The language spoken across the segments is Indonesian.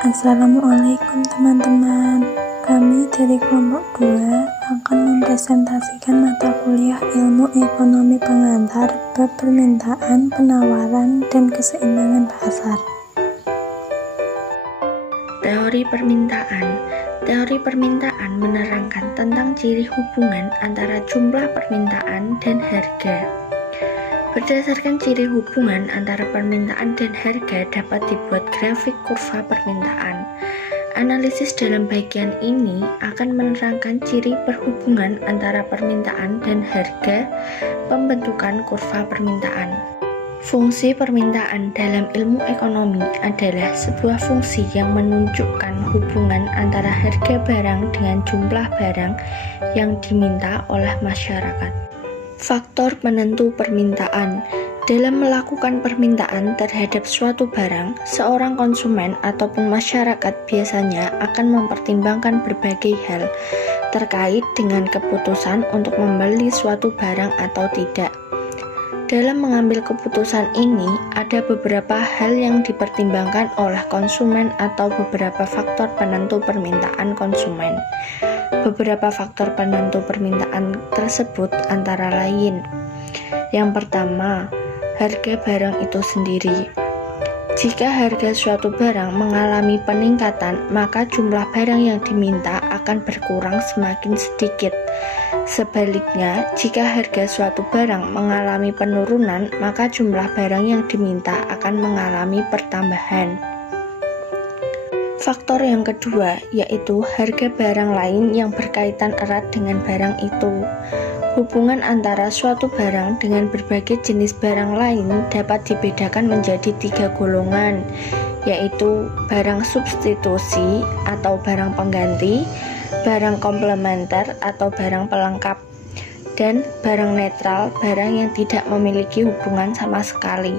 Assalamualaikum teman-teman. Kami dari kelompok 2 akan mempresentasikan mata kuliah Ilmu Ekonomi Pengantar bab permintaan, penawaran, dan keseimbangan pasar. Teori permintaan. Teori permintaan menerangkan tentang ciri hubungan antara jumlah permintaan dan harga. Berdasarkan ciri hubungan antara permintaan dan harga dapat dibuat grafik kurva permintaan. Analisis dalam bagian ini akan menerangkan ciri perhubungan antara permintaan dan harga, pembentukan kurva permintaan. Fungsi permintaan dalam ilmu ekonomi adalah sebuah fungsi yang menunjukkan hubungan antara harga barang dengan jumlah barang yang diminta oleh masyarakat. Faktor penentu permintaan. Dalam melakukan permintaan terhadap suatu barang, seorang konsumen ataupun masyarakat biasanya akan mempertimbangkan berbagai hal terkait dengan keputusan untuk membeli suatu barang atau tidak. Dalam mengambil keputusan ini, ada beberapa hal yang dipertimbangkan oleh konsumen atau beberapa faktor penentu permintaan konsumen. Beberapa faktor penentu permintaan tersebut antara lain: yang pertama, harga barang itu sendiri. Jika harga suatu barang mengalami peningkatan, maka jumlah barang yang diminta akan berkurang semakin sedikit. Sebaliknya, jika harga suatu barang mengalami penurunan, maka jumlah barang yang diminta akan mengalami pertambahan. Faktor yang kedua yaitu harga barang lain yang berkaitan erat dengan barang itu. Hubungan antara suatu barang dengan berbagai jenis barang lain dapat dibedakan menjadi 3 golongan, yaitu barang substitusi atau barang pengganti, barang komplementer atau barang pelengkap, dan barang netral, barang yang tidak memiliki hubungan sama sekali.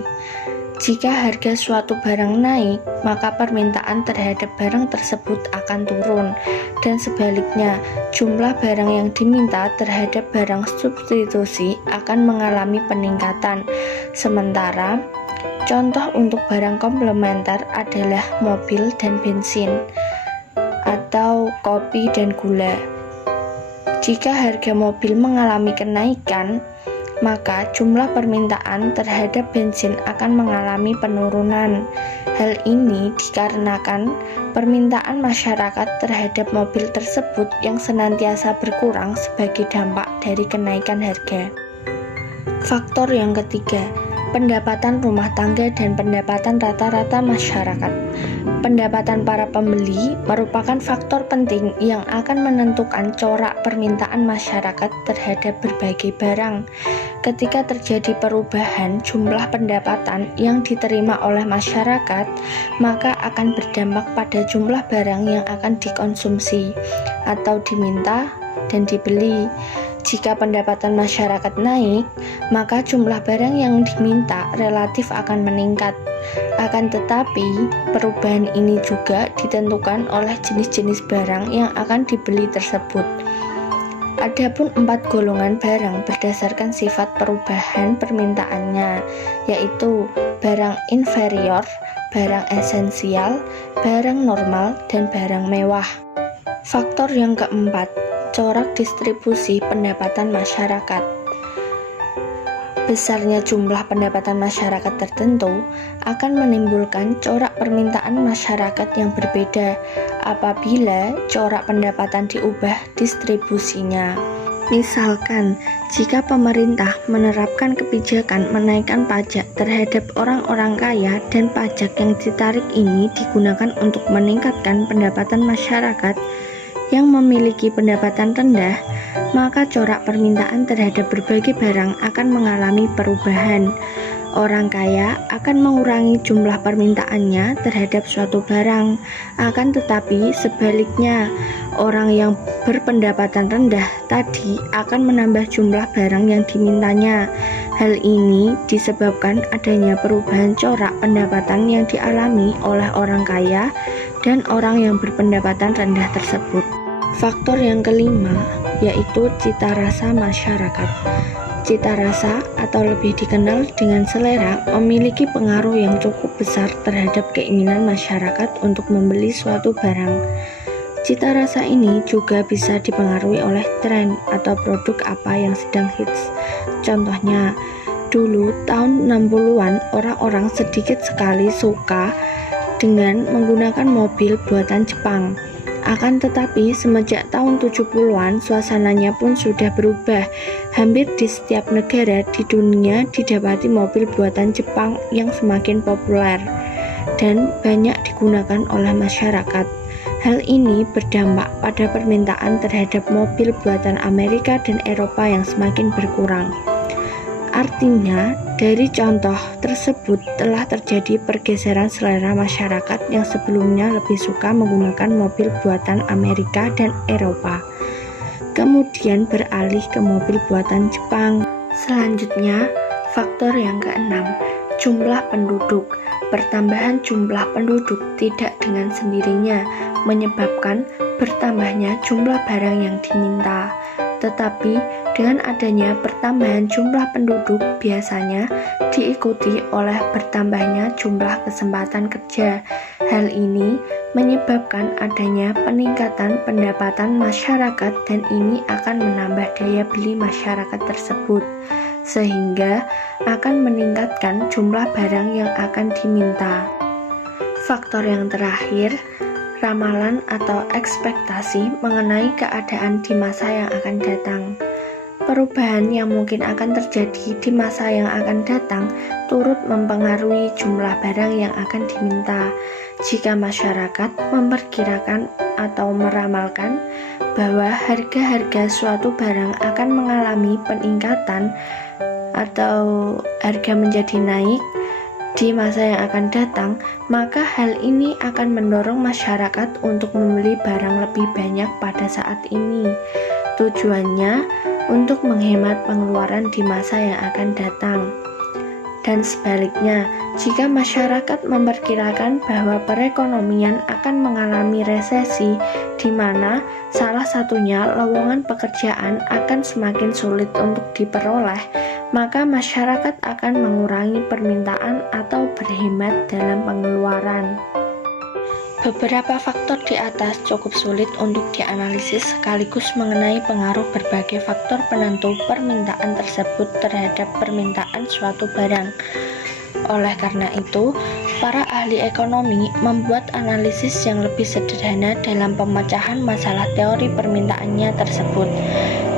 Jika harga suatu barang naik, maka permintaan terhadap barang tersebut akan turun, dan sebaliknya, jumlah barang yang diminta terhadap barang substitusi akan mengalami peningkatan. Sementara, contoh untuk barang komplementer adalah mobil dan bensin, atau kopi dan gula. Jika harga mobil mengalami kenaikan, maka jumlah permintaan terhadap bensin akan mengalami penurunan. Hal ini dikarenakan permintaan masyarakat terhadap mobil tersebut yang senantiasa berkurang sebagai dampak dari kenaikan harga. Faktor yang ketiga, pendapatan rumah tangga dan pendapatan rata-rata masyarakat. Pendapatan para pembeli merupakan faktor penting yang akan menentukan corak permintaan masyarakat terhadap berbagai barang. Ketika terjadi perubahan jumlah pendapatan yang diterima oleh masyarakat, maka akan berdampak pada jumlah barang yang akan dikonsumsi atau diminta dan dibeli. Jika pendapatan masyarakat naik, maka jumlah barang yang diminta relatif akan meningkat. Akan tetapi, perubahan ini juga ditentukan oleh jenis-jenis barang yang akan dibeli tersebut. Adapun 4 golongan barang berdasarkan sifat perubahan permintaannya, yaitu barang inferior, barang esensial, barang normal, dan barang mewah. Faktor yang keempat, corak distribusi pendapatan masyarakat. Besarnya jumlah pendapatan masyarakat tertentu akan menimbulkan corak permintaan masyarakat yang berbeda apabila corak pendapatan diubah distribusinya. Misalkan, jika pemerintah menerapkan kebijakan menaikkan pajak terhadap orang-orang kaya dan pajak yang ditarik ini digunakan untuk meningkatkan pendapatan masyarakat yang memiliki pendapatan rendah, maka corak permintaan terhadap berbagai barang akan mengalami perubahan. Orang kaya akan mengurangi jumlah permintaannya terhadap suatu barang, akan tetapi sebaliknya, orang yang berpendapatan rendah tadi akan menambah jumlah barang yang dimintanya. Hal ini disebabkan adanya perubahan corak pendapatan yang dialami oleh orang kaya dan orang yang berpendapatan rendah tersebut. Faktor yang kelima yaitu cita rasa masyarakat. Cita rasa atau lebih dikenal dengan selera memiliki pengaruh yang cukup besar terhadap keinginan masyarakat untuk membeli suatu barang. Cita rasa ini juga bisa dipengaruhi oleh tren atau produk apa yang sedang hits. Contohnya, dulu tahun 60-an orang-orang sedikit sekali suka dengan menggunakan mobil buatan Jepang. Akan tetapi semenjak tahun 70-an suasananya pun sudah berubah. Hampir di setiap negara di dunia didapati mobil buatan Jepang yang semakin populer dan banyak digunakan oleh masyarakat. Hal ini berdampak pada permintaan terhadap mobil buatan Amerika dan Eropa yang semakin berkurang. Artinya, dari contoh tersebut telah terjadi pergeseran selera masyarakat yang sebelumnya lebih suka menggunakan mobil buatan Amerika dan Eropa, kemudian beralih ke mobil buatan Jepang. Selanjutnya, faktor yang keenam, jumlah penduduk. Pertambahan jumlah penduduk tidak dengan sendirinya menyebabkan bertambahnya jumlah barang yang diminta. Tetapi dengan adanya pertambahan jumlah penduduk biasanya diikuti oleh bertambahnya jumlah kesempatan kerja. Hal ini menyebabkan adanya peningkatan pendapatan masyarakat dan ini akan menambah daya beli masyarakat tersebut, sehingga akan meningkatkan jumlah barang yang akan diminta. Faktor yang terakhir, ramalan atau ekspektasi mengenai keadaan di masa yang akan datang. Perubahan yang mungkin akan terjadi di masa yang akan datang turut mempengaruhi jumlah barang yang akan diminta. Jika masyarakat memperkirakan atau meramalkan bahwa harga-harga suatu barang akan mengalami peningkatan atau harga menjadi naik di masa yang akan datang, maka hal ini akan mendorong masyarakat untuk membeli barang lebih banyak pada saat ini. Tujuannya untuk menghemat pengeluaran di masa yang akan datang. Dan sebaliknya, jika masyarakat memperkirakan bahwa perekonomian akan mengalami resesi, di mana salah satunya lowongan pekerjaan akan semakin sulit untuk diperoleh, maka masyarakat akan mengurangi permintaan atau berhemat dalam pengeluaran. Beberapa faktor di atas cukup sulit untuk dianalisis sekaligus mengenai pengaruh berbagai faktor penentu permintaan tersebut terhadap permintaan suatu barang. Oleh karena itu, para ahli ekonomi membuat analisis yang lebih sederhana dalam pemecahan masalah teori permintaannya tersebut.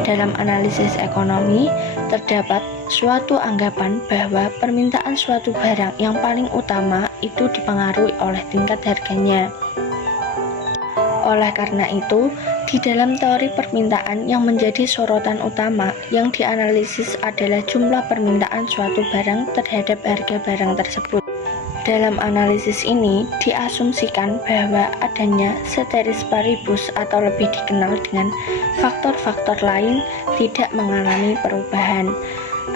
Dalam analisis ekonomi, terdapat suatu anggapan bahwa permintaan suatu barang yang paling utama itu dipengaruhi oleh tingkat harganya. Oleh karena itu, di dalam teori permintaan yang menjadi sorotan utama yang dianalisis adalah jumlah permintaan suatu barang terhadap harga barang tersebut. Dalam analisis ini diasumsikan bahwa adanya ceteris paribus atau lebih dikenal dengan faktor-faktor lain tidak mengalami perubahan.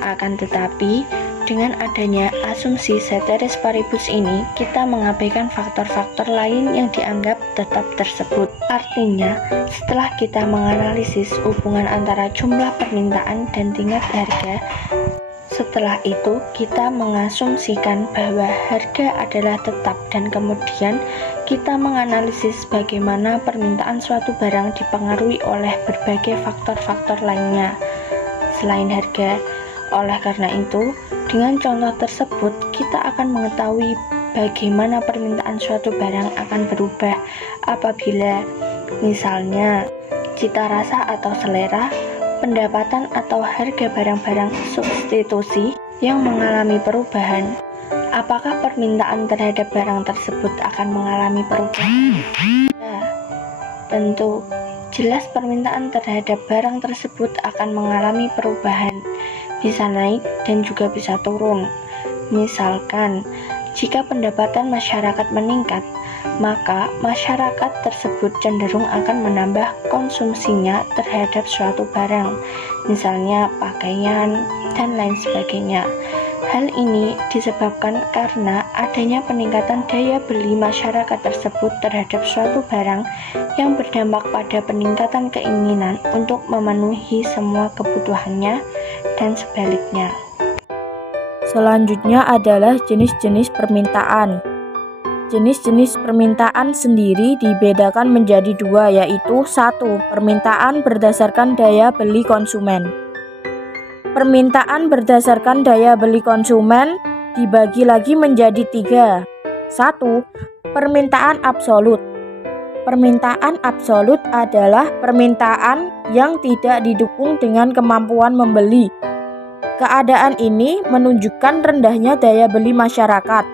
Akan tetapi, dengan adanya asumsi ceteris paribus ini, kita mengabaikan faktor-faktor lain yang dianggap tetap tersebut. Artinya, setelah kita menganalisis hubungan antara jumlah permintaan dan tingkat harga, setelah itu kita mengasumsikan bahwa harga adalah tetap dan kemudian kita menganalisis bagaimana permintaan suatu barang dipengaruhi oleh berbagai faktor-faktor lainnya selain harga. Oleh karena itu, dengan contoh tersebut kita akan mengetahui bagaimana permintaan suatu barang akan berubah apabila misalnya cita rasa atau selera, pendapatan atau harga barang-barang substitusi yang mengalami perubahan. Apakah permintaan terhadap barang tersebut akan mengalami perubahan? Ya, tentu. Jelas permintaan terhadap barang tersebut akan mengalami perubahan, bisa naik dan juga bisa turun. Misalkan, jika pendapatan masyarakat meningkat, maka masyarakat tersebut cenderung akan menambah konsumsinya terhadap suatu barang, misalnya pakaian dan lain sebagainya. Hal ini disebabkan karena adanya peningkatan daya beli masyarakat tersebut terhadap suatu barang yang berdampak pada peningkatan keinginan untuk memenuhi semua kebutuhannya dan sebaliknya. Selanjutnya adalah jenis-jenis permintaan. Jenis-jenis permintaan sendiri dibedakan menjadi dua, yaitu 1. Permintaan berdasarkan daya beli konsumen. Permintaan berdasarkan daya beli konsumen dibagi lagi menjadi 3. 1. Permintaan absolut. Permintaan absolut adalah permintaan yang tidak didukung dengan kemampuan membeli. Keadaan ini menunjukkan rendahnya daya beli masyarakat,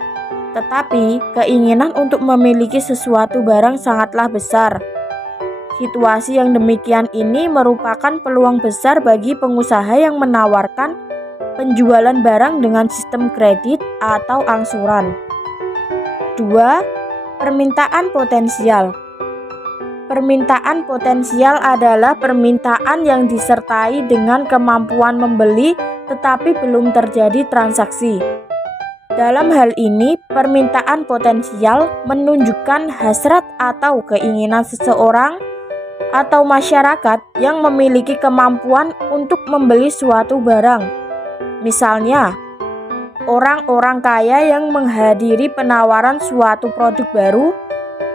tetapi keinginan untuk memiliki sesuatu barang sangatlah besar. Situasi yang demikian ini merupakan peluang besar bagi pengusaha yang menawarkan penjualan barang dengan sistem kredit atau angsuran. 2. Permintaan potensial. Permintaan potensial adalah permintaan yang disertai dengan kemampuan membeli tetapi belum terjadi transaksi. Dalam hal ini, permintaan potensial menunjukkan hasrat atau keinginan seseorang atau masyarakat yang memiliki kemampuan untuk membeli suatu barang. Misalnya, orang-orang kaya yang menghadiri penawaran suatu produk baru,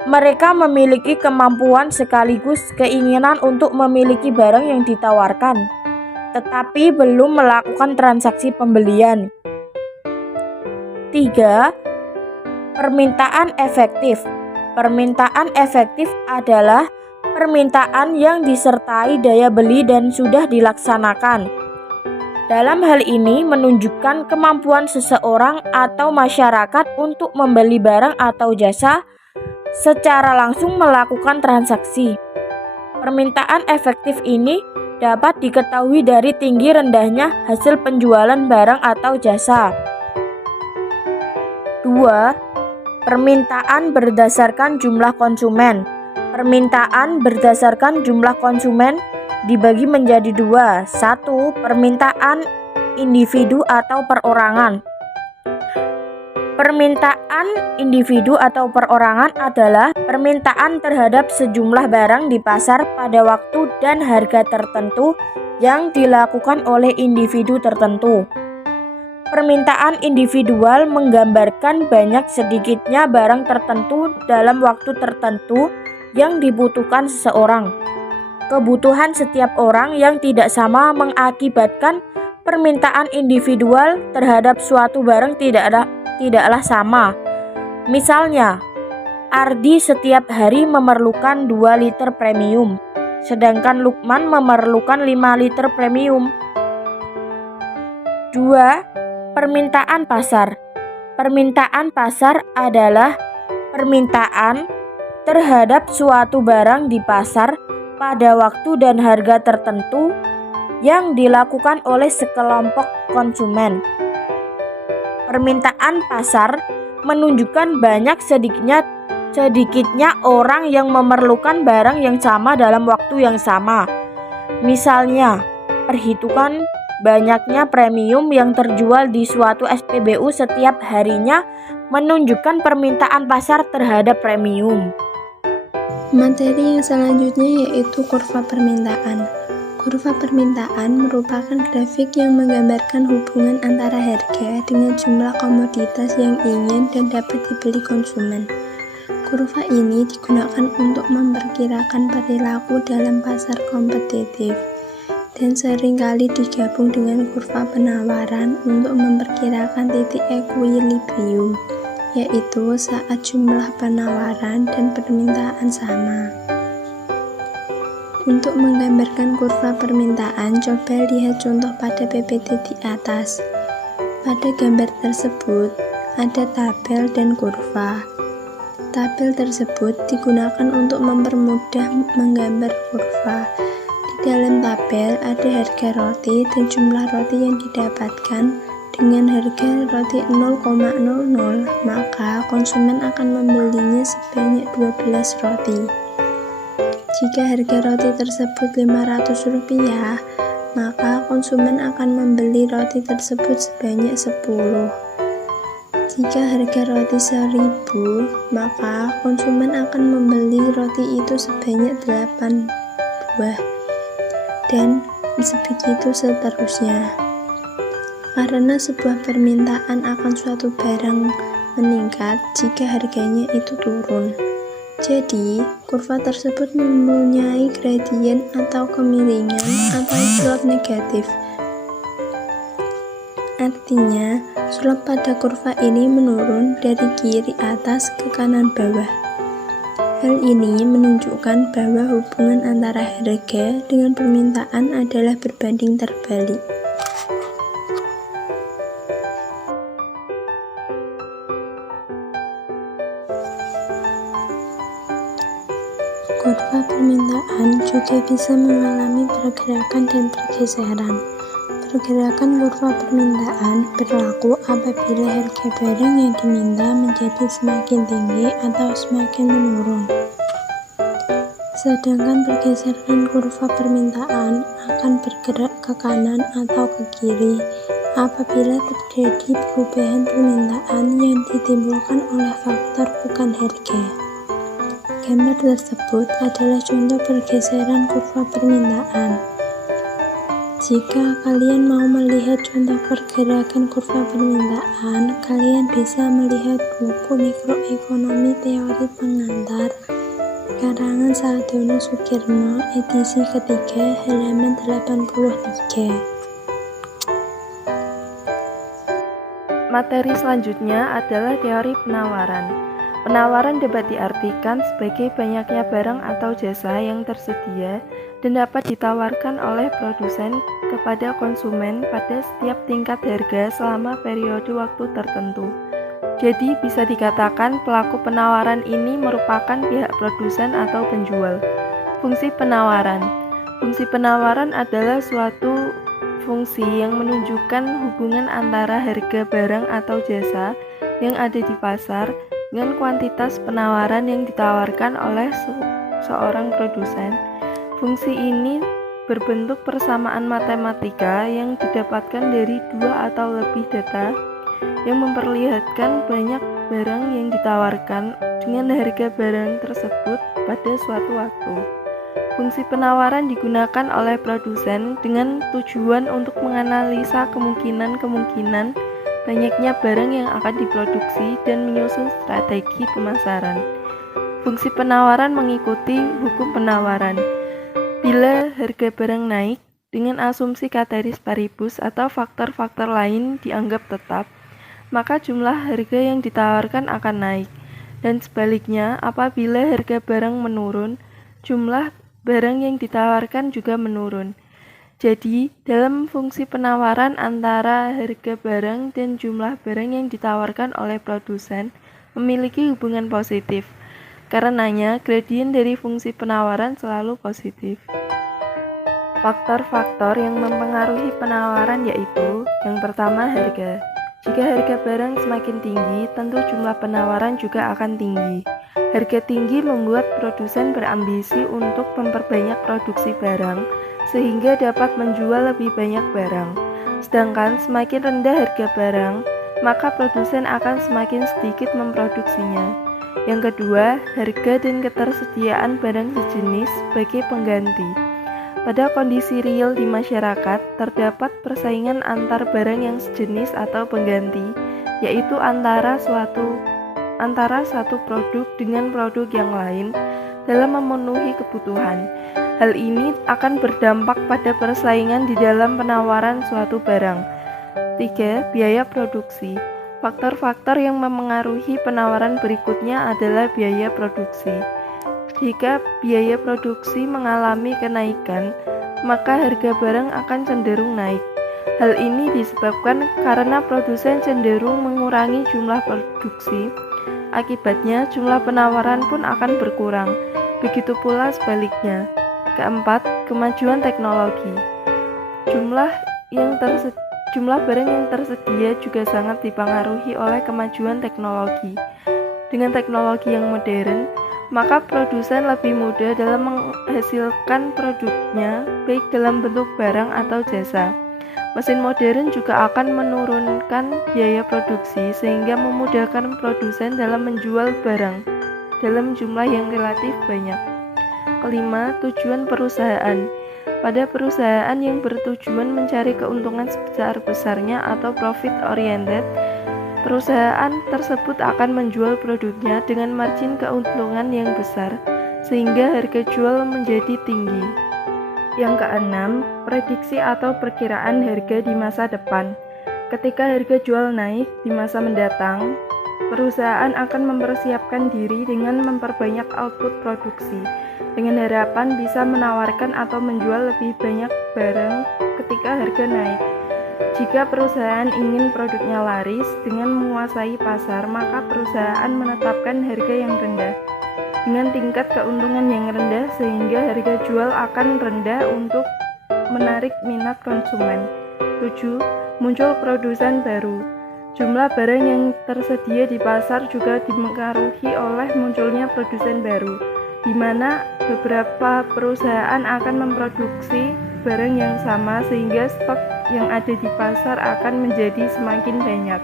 mereka memiliki kemampuan sekaligus keinginan untuk memiliki barang yang ditawarkan, tetapi belum melakukan transaksi pembelian. 3. Permintaan efektif. Permintaan efektif adalah permintaan yang disertai daya beli dan sudah dilaksanakan. Dalam hal ini menunjukkan kemampuan seseorang atau masyarakat untuk membeli barang atau jasa secara langsung melakukan transaksi. Permintaan efektif ini dapat diketahui dari tinggi rendahnya hasil penjualan barang atau jasa. 2. Permintaan berdasarkan jumlah konsumen. Permintaan berdasarkan jumlah konsumen dibagi menjadi 2. 1. Permintaan individu atau perorangan. Permintaan individu atau perorangan adalah permintaan terhadap sejumlah barang di pasar pada waktu dan harga tertentu yang dilakukan oleh individu tertentu. Permintaan individual menggambarkan banyak sedikitnya barang tertentu dalam waktu tertentu yang dibutuhkan seseorang. Kebutuhan setiap orang yang tidak sama mengakibatkan permintaan individual terhadap suatu barang tidaklah sama. Misalnya, Ardi setiap hari memerlukan 2 liter premium, sedangkan Lukman memerlukan 5 liter premium. 2. Permintaan pasar. Permintaan pasar adalah permintaan terhadap suatu barang di pasar pada waktu dan harga tertentu yang dilakukan oleh sekelompok konsumen. Permintaan pasar menunjukkan banyak sedikitnya orang yang memerlukan barang yang sama dalam waktu yang sama. Misalnya, perhitungan banyaknya premium yang terjual di suatu SPBU setiap harinya menunjukkan permintaan pasar terhadap premium. Materi yang selanjutnya yaitu kurva permintaan. Kurva permintaan merupakan grafik yang menggambarkan hubungan antara harga dengan jumlah komoditas yang ingin dan dapat dibeli konsumen. Kurva ini digunakan untuk memperkirakan perilaku dalam pasar kompetitif dan seringkali digabung dengan kurva penawaran untuk memperkirakan titik equilibrium, yaitu saat jumlah penawaran dan permintaan sama. Untuk menggambarkan kurva permintaan, coba lihat contoh pada PPT di atas. Pada gambar tersebut, ada tabel dan kurva. Tabel tersebut digunakan untuk mempermudah menggambar kurva. Di dalam tabel ada harga roti dan jumlah roti yang didapatkan. Dengan harga roti 0,00, maka konsumen akan membelinya sebanyak 12 roti. Jika harga roti tersebut Rp500, maka konsumen akan membeli roti tersebut sebanyak 10. Jika harga roti 1.000, maka konsumen akan membeli roti itu sebanyak 8 buah. Dan sebegitu seterusnya. karena sebuah permintaan akan suatu barang meningkat jika harganya itu turun. Jadi, kurva tersebut mempunyai gradien atau kemiringan atau slope negatif. Artinya, slope pada kurva ini menurun dari kiri atas ke kanan bawah. Hal ini menunjukkan bahwa hubungan antara harga dengan permintaan adalah berbanding terbalik. Kurva permintaan juga bisa mengalami pergerakan dan pergeseran. Pergerakan kurva permintaan berlaku apabila harga barang yang diminta menjadi semakin tinggi atau semakin menurun. Sedangkan pergeseran kurva permintaan akan bergerak ke kanan atau ke kiri apabila terjadi perubahan permintaan yang ditimbulkan oleh faktor bukan harga. Gambar tersebut adalah contoh pergeseran kurva permintaan. Jika kalian mau melihat contoh pergerakan kurva permintaan, kalian bisa melihat buku Mikroekonomi Teori Pengantar karangan Sadono Sukirno edisi ketiga halaman 83. Materi selanjutnya adalah teori penawaran. Penawaran dapat diartikan sebagai banyaknya barang atau jasa yang tersedia dan dapat ditawarkan oleh produsen kepada konsumen pada setiap tingkat harga selama periode waktu tertentu. Jadi bisa dikatakan pelaku penawaran ini merupakan pihak produsen atau penjual. Fungsi penawaran. Fungsi penawaran adalah suatu fungsi yang menunjukkan hubungan antara harga barang atau jasa yang ada di pasar dengan kuantitas penawaran yang ditawarkan oleh seorang produsen. Fungsi ini berbentuk persamaan matematika yang didapatkan dari dua atau lebih data yang memperlihatkan banyak barang yang ditawarkan dengan harga barang tersebut pada suatu waktu. Fungsi penawaran digunakan oleh produsen dengan tujuan untuk menganalisa kemungkinan-kemungkinan banyaknya barang yang akan diproduksi dan menyusun strategi pemasaran. Fungsi penawaran mengikuti hukum penawaran. Bila harga barang naik, dengan asumsi ceteris paribus atau faktor-faktor lain dianggap tetap, maka jumlah harga yang ditawarkan akan naik. Dan sebaliknya, apabila harga barang menurun, jumlah barang yang ditawarkan juga menurun. Jadi, dalam fungsi penawaran antara harga barang dan jumlah barang yang ditawarkan oleh produsen memiliki hubungan positif. Karenanya, gradien dari fungsi penawaran selalu positif. Faktor-faktor yang mempengaruhi penawaran yaitu, yang pertama harga. Jika harga barang semakin tinggi, tentu jumlah penawaran juga akan tinggi. Harga tinggi membuat produsen berambisi untuk memperbanyak produksi barang, sehingga dapat menjual lebih banyak barang. Sedangkan semakin rendah harga barang, maka produsen akan semakin sedikit memproduksinya. Yang kedua, harga dan ketersediaan barang sejenis sebagai pengganti. Pada kondisi real di masyarakat, terdapat persaingan antar barang yang sejenis atau pengganti, yaitu antara satu produk dengan produk yang lain dalam memenuhi kebutuhan. Hal ini akan berdampak pada persaingan di dalam penawaran suatu barang. 3. Biaya produksi. Faktor-faktor yang memengaruhi penawaran berikutnya adalah biaya produksi. Jika biaya produksi mengalami kenaikan, maka harga barang akan cenderung naik. Hal ini disebabkan karena produsen cenderung mengurangi jumlah produksi. Akibatnya, jumlah penawaran pun akan berkurang. Begitu pula sebaliknya. Keempat, kemajuan teknologi. Jumlah barang yang tersedia juga sangat dipengaruhi oleh kemajuan teknologi. Dengan teknologi yang modern, maka produsen lebih mudah dalam menghasilkan produknya, baik dalam bentuk barang atau jasa. Mesin modern juga akan menurunkan biaya produksi sehingga memudahkan produsen dalam menjual barang dalam jumlah yang relatif banyak. Kelima, tujuan perusahaan. Pada perusahaan yang bertujuan mencari keuntungan sebesar-besarnya atau profit oriented, perusahaan tersebut akan menjual produknya dengan margin keuntungan yang besar, sehingga harga jual menjadi tinggi. Yang keenam, prediksi atau perkiraan harga di masa depan. Ketika harga jual naik di masa mendatang, perusahaan akan mempersiapkan diri dengan memperbanyak output produksi, dengan harapan bisa menawarkan atau menjual lebih banyak barang ketika harga naik. Jika perusahaan ingin produknya laris dengan menguasai pasar, maka perusahaan menetapkan harga yang rendah dengan tingkat keuntungan yang rendah, sehingga harga jual akan rendah untuk menarik minat konsumen. 7. Muncul produsen baru. Jumlah barang yang tersedia di pasar juga dipengaruhi oleh munculnya produsen baru, di mana beberapa perusahaan akan memproduksi barang yang sama, sehingga stok yang ada di pasar akan menjadi semakin banyak.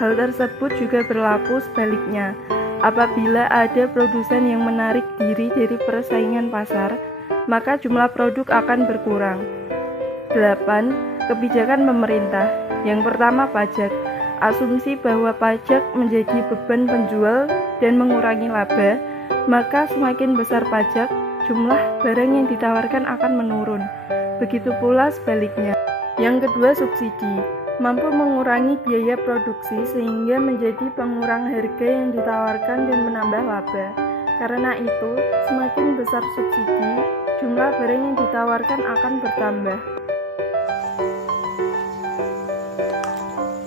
Hal tersebut juga berlaku sebaliknya. Apabila ada produsen yang menarik diri dari persaingan pasar, maka jumlah produk akan berkurang. 8. Kebijakan pemerintah. Yang pertama, pajak. Asumsi bahwa pajak menjadi beban penjual dan mengurangi laba, maka semakin besar pajak, jumlah barang yang ditawarkan akan menurun. Begitu pula sebaliknya. Yang kedua, subsidi. Mampu mengurangi biaya produksi sehingga menjadi pengurang harga yang ditawarkan dan menambah laba. Karena itu, semakin besar subsidi, jumlah barang yang ditawarkan akan bertambah.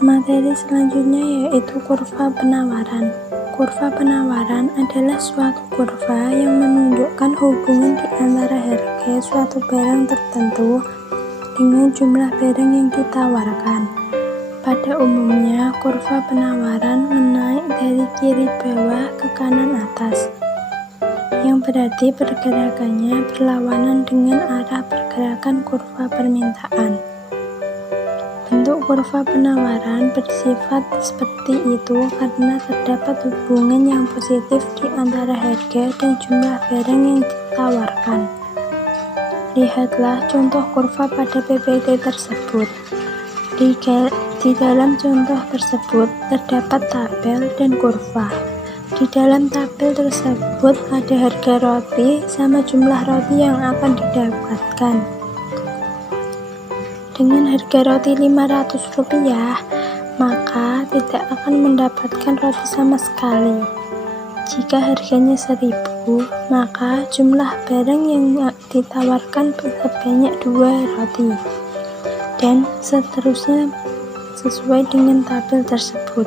Materi selanjutnya yaitu kurva penawaran. Kurva penawaran adalah suatu kurva yang menunjukkan hubungan di antara harga suatu barang tertentu dengan jumlah barang yang ditawarkan. Pada umumnya, kurva penawaran menaik dari kiri bawah ke kanan atas, yang berarti pergerakannya berlawanan dengan arah pergerakan kurva permintaan. Bentuk kurva penawaran bersifat seperti itu karena terdapat hubungan yang positif di antara harga dan jumlah barang yang ditawarkan. Lihatlah contoh kurva pada PPT tersebut. Di dalam contoh tersebut terdapat tabel dan kurva. Di dalam tabel tersebut ada harga roti sama jumlah roti yang akan didapatkan. Dengan harga roti Rp500, maka tidak akan mendapatkan roti sama sekali. Jika harganya 1.000, maka jumlah barang yang ditawarkan sebanyak 2 roti, dan seterusnya sesuai dengan tabel tersebut.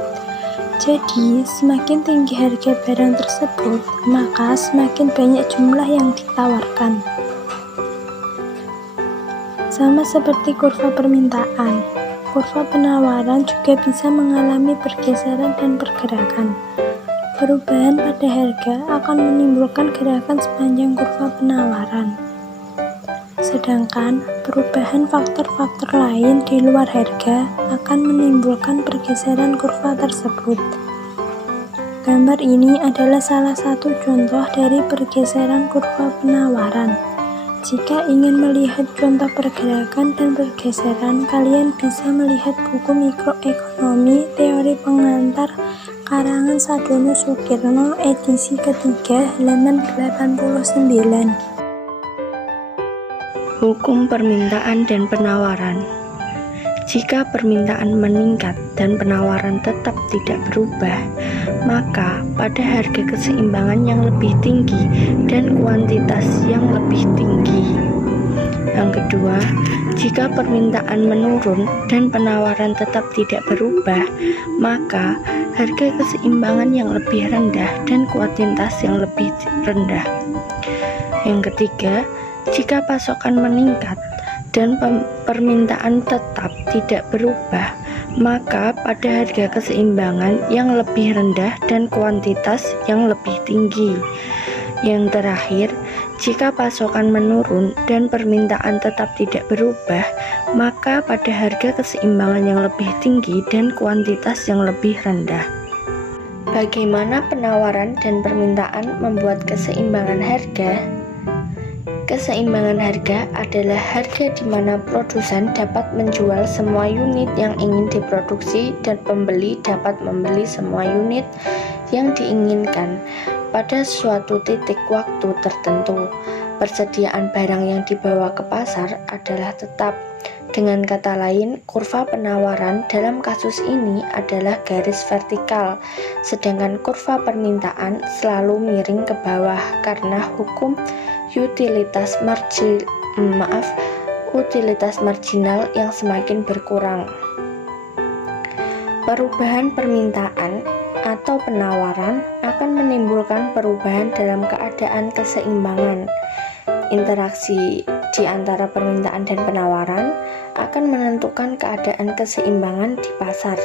Jadi, semakin tinggi harga barang tersebut, maka semakin banyak jumlah yang ditawarkan. Sama seperti kurva permintaan, kurva penawaran juga bisa mengalami pergeseran dan pergerakan. Perubahan pada harga akan menimbulkan gerakan sepanjang kurva penawaran. Sedangkan perubahan faktor-faktor lain di luar harga akan menimbulkan pergeseran kurva tersebut. Gambar ini adalah salah satu contoh dari pergeseran kurva penawaran. Jika ingin melihat contoh pergerakan dan pergeseran, kalian bisa melihat buku Mikroekonomi Teori Pengantar karangan Sadono Sukirno edisi ketiga halaman 89. Hukum permintaan dan penawaran. Jika permintaan meningkat dan penawaran tetap tidak berubah, maka pada harga keseimbangan yang lebih tinggi dan kuantitas yang lebih tinggi. Yang kedua, jika permintaan menurun dan penawaran tetap tidak berubah, maka harga keseimbangan yang lebih rendah dan kuantitas yang lebih rendah. Yang ketiga, jika pasokan meningkat dan permintaan tetap tidak berubah, maka pada harga keseimbangan yang lebih rendah dan kuantitas yang lebih tinggi. Yang terakhir, jika pasokan menurun dan permintaan tetap tidak berubah, maka pada harga keseimbangan yang lebih tinggi dan kuantitas yang lebih rendah. Bagaimana penawaran dan permintaan membuat keseimbangan harga? Keseimbangan harga adalah harga di mana produsen dapat menjual semua unit yang ingin diproduksi dan pembeli dapat membeli semua unit yang diinginkan pada suatu titik waktu tertentu. Persediaan barang yang dibawa ke pasar adalah tetap. Dengan kata lain, kurva penawaran dalam kasus ini adalah garis vertikal, sedangkan kurva permintaan selalu miring ke bawah karena hukum utilitas marginal yang semakin berkurang. Perubahan permintaan atau penawaran akan menimbulkan perubahan dalam keadaan keseimbangan. Interaksi di antara permintaan dan penawaran akan menentukan keadaan keseimbangan di pasar,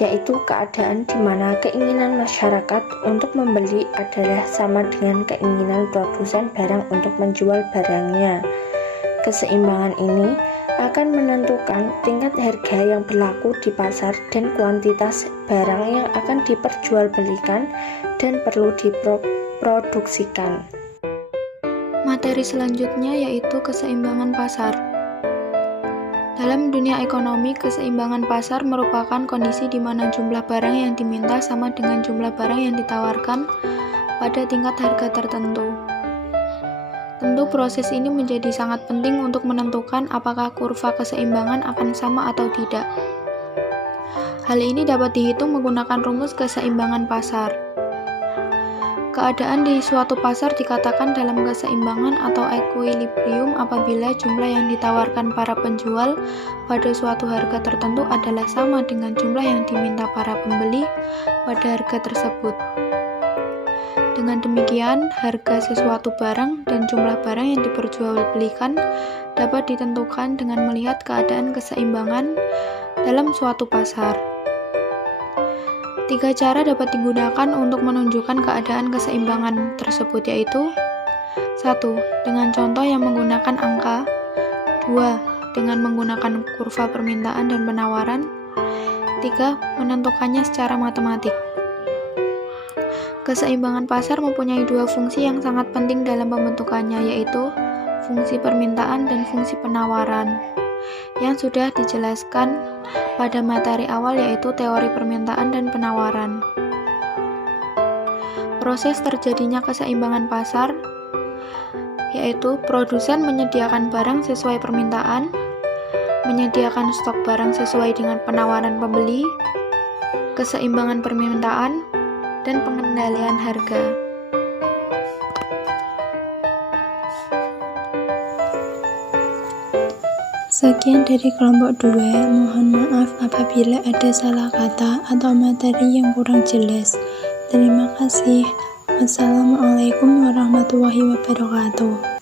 yaitu keadaan di mana keinginan masyarakat untuk membeli adalah sama dengan keinginan produsen barang untuk menjual barangnya. Keseimbangan ini akan menentukan tingkat harga yang berlaku di pasar dan kuantitas barang yang akan diperjualbelikan dan perlu diproduksikan. Materi selanjutnya yaitu keseimbangan pasar. Dalam dunia ekonomi, keseimbangan pasar merupakan kondisi di mana jumlah barang yang diminta sama dengan jumlah barang yang ditawarkan pada tingkat harga tertentu. Tentu proses ini menjadi sangat penting untuk menentukan apakah kurva keseimbangan akan sama atau tidak. Hal ini dapat dihitung menggunakan rumus keseimbangan pasar. Keadaan di suatu pasar dikatakan dalam keseimbangan atau equilibrium apabila jumlah yang ditawarkan para penjual pada suatu harga tertentu adalah sama dengan jumlah yang diminta para pembeli pada harga tersebut. Dengan demikian, harga sesuatu barang dan jumlah barang yang diperjualbelikan dapat ditentukan dengan melihat keadaan keseimbangan dalam suatu pasar. 3 cara dapat digunakan untuk menunjukkan keadaan keseimbangan tersebut, yaitu 1. Dengan contoh yang menggunakan angka. 2. Dengan menggunakan kurva permintaan dan penawaran. 3. Menentukannya secara matematik. Keseimbangan pasar mempunyai 2 fungsi yang sangat penting dalam pembentukannya, yaitu fungsi permintaan dan fungsi penawaran, yang sudah dijelaskan pada materi awal, yaitu teori permintaan dan penawaran. Proses terjadinya keseimbangan pasar yaitu produsen menyediakan barang sesuai permintaan, menyediakan stok barang sesuai dengan penawaran pembeli, keseimbangan permintaan, dan pengendalian harga. Sekian dari kelompok 2, mohon maaf apabila ada salah kata atau materi yang kurang jelas. Terima kasih. Wassalamualaikum warahmatullahi wabarakatuh.